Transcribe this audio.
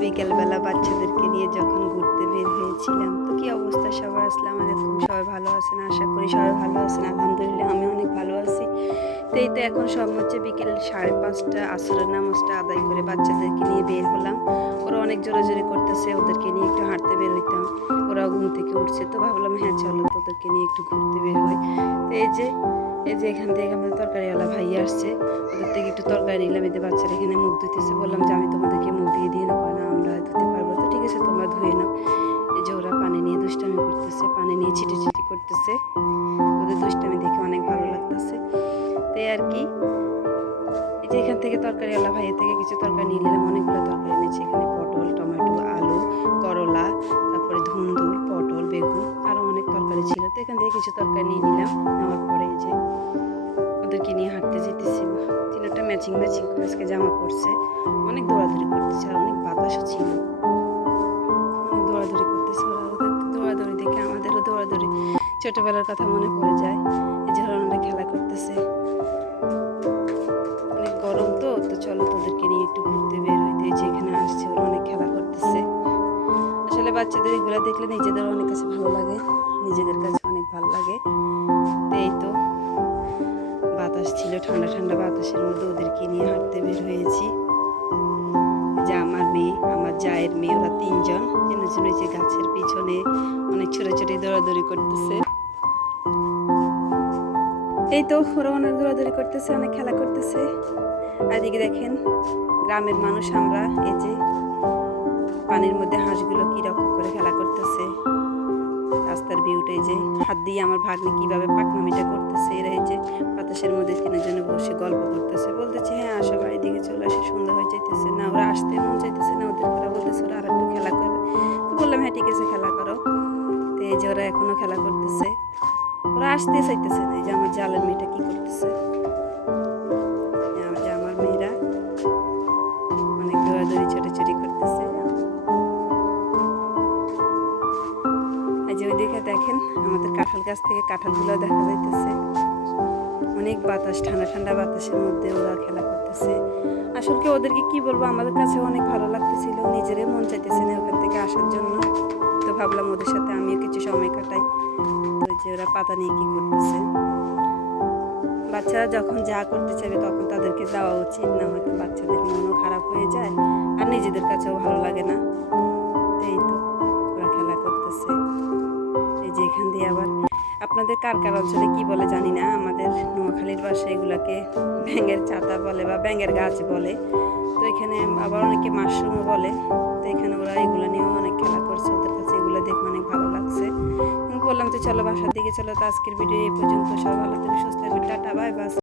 বিকেলবেলা বাচ্চাদেরকে নিয়ে যখন ঘুরতে বের হয়েছিলাম, তো কি অবস্থা সবার? আসসালামু আলাইকুম। সবাই ভালো আছেন? আশা করি সবাই ভালো আছেন। আলহামদুলিল্লাহ আমি অনেক ভালো আছি। তো এই তো এখন সব হচ্ছে বিকেল 5:30, আসরের নামাজটা আদায় করে বাচ্চাদেরকে নিয়ে বের হলাম। ওরা অনেক জোরাজোরি করতেছে, ওদেরকে নিয়ে একটু হাঁটতে বের হইতাম। ওরাও ঘুম থেকে উঠছে, তো ভাবলাম হ্যাঁ চলো তোদেরকে নিয়ে একটু ঘুরতে বের হই। তো এই যে এখান থেকে আমাদের তরকারিওয়ালা ভাইয়া আসছে, ওদের থেকে একটু তরকারি নিলাম। এতে বাচ্চারা এখানে মুখ ধুইতেছে, বললাম যে আমি তোমাদেরকে মুখ দিয়ে দিয়ে নেবো না, আমরা ধুতে পারবো। তো ঠিক আছে তোমরা ধুয়ে নাও। এই যে ওরা পানি নিয়ে দুষ্টামি করতেছে, পানি নিয়ে ছিটি করতেছে। ওদের দুষ্টামি দেখে অনেক ভালো লাগতেছে। তাই আর কি, এই যে এখান থেকে তরকারিওয়ালা ভাইয়ের থেকে কিছু তরকারি নিয়ে নিলাম। অনেকগুলো তরকারি নিয়েছি, এখানে পটল, টমেটো, আলু, করলা, তারপরে ধুন্দুল, পটল, বেগুন, আরও অনেক তরকারি ছিল। তো এখান থেকে কিছু তরকারি নিয়ে নিলাম। নেওয়ার পরে এই যে ওদেরকে নিয়ে হাঁটতে যেতেছি। তিনটা ম্যাচিং করে আজকে জামা পরছে। অনেক দৌড়াদৌড়ি করতেছে আর অনেক বাতাসও ছিল। অনেক দৌড়াদৌড়ি করতেছে ওরা। ওদের দৌড়াদৌড়ি দেখে আমাদেরও দৌড়াদৌড়ি, ছোটবেলার কথা মনে পড়ে যায়। এই যে ওরা খেলা করতেছে। অনেক গরম তো চলো তোদেরকে নিয়ে একটু ঘুরতে বের হইতে। এই যে এখানে আসছে, ওরা অনেক খেলা করতেছে। আসলে বাচ্চাদের এগুলো দেখলে নিজেদের অনেক কাছে ভালো লাগে, নিজেদের কাছে অনেক ভালো লাগে। তো এই তো বাতাস ছিল, ঠান্ডা ঠান্ডা বাতাসের মধ্যে ওদেরকে নিয়ে হাঁটতে বের হয়েছি। যে আমার মেয়ে, আমার জায়ের মেয়ে, ওরা তিনজন এই যে গাছের পিছনে অনেক ছোট দৌড়াদৌড়ি করতেছে। এই তো ওরা অনেক দৌড়াদৌড়ি করতেছে, অনেক খেলা করতেছে। আর এদিকে দেখেন গ্রামের মানুষ আমরা, এই যে পানির মধ্যে হাঁসগুলো কিরকম করে খেলা করতেছে। রাস্তার ভিউটা, এই যে হাত দিয়ে আমার ভাগ্নি কিভাবে পাকনামিটা করতেছে। এরা এই যে বাতাসের মধ্যে তিনজনে বসে গল্প করতেছে, বলতেছে হ্যাঁ আসো বাড়ির দিকে চলে আসে, সন্ধ্যা হয়ে যাইতেছে না। ওরা আসতে মন চাইতেছে না ওদের, ওরা বলতেছে ওরা আর একটু খেলা করবে। তো বললাম হ্যাঁ ঠিক আছে খেলা করো। তো এই যে ওরা এখনো খেলা করতেছে, ওরা আসতে চাইতেছে না। এই যে আমার জালের মেয়েটা কি করতেছে, আমার মেয়েরা অনেক দৌড়াদৌড়ি ছোটাছুটি করতেছে। যে ওই দিকে দেখেন আমাদের কাঁঠাল গাছ থেকে কাঁঠালগুলো দেখা যাইতেছে। অনেক বাতাস, ঠান্ডা ঠান্ডা বাতাসের মধ্যে ওরা খেলা করতেছে। আসলে ওদেরকে কি বলবো, আমাদের কাছে অনেক ভালো লাগতেছিল, নিজেরই মন চাইতেছে না ওখান থেকে আসার জন্য। তো ভাবলাম ওদের সাথে আমিও কিছু সময় কাটাই। তো যে ওরা পাতা নিয়ে কি করতেছে। বাচ্চারা যখন যা করতে চাইবে তখন তাদেরকে দেওয়া উচিত, না হয়তো বাচ্চাদের মনও খারাপ হয়ে যায় আর নিজেদের কাছেও ভালো লাগে না। এই তো ওরা খেলা করতেছে। এই যে এখান দিয়ে আবার আপনাদের কার অঞ্চলে কি বলে জানি না, আমাদের নোয়াখালীর বাসায় এগুলাকে ব্যাঙের ছাতা বলে বা ব্যাঙের গাছ বলে। তো এখানে আবার অনেকে মাশরুমও বলে। তো এখানে ওরা এগুলো নিয়েও অনেক খেলা করছে, ওদের কাছে এগুলো দেখে অনেক ভালো লাগছে। বললাম তো চলো বাসার দিকে চলো। তো আজকের ভিডিও এই পর্যন্ত। সব ভালো থেকে সুস্থ থাকবে, টাটা বাই বাই।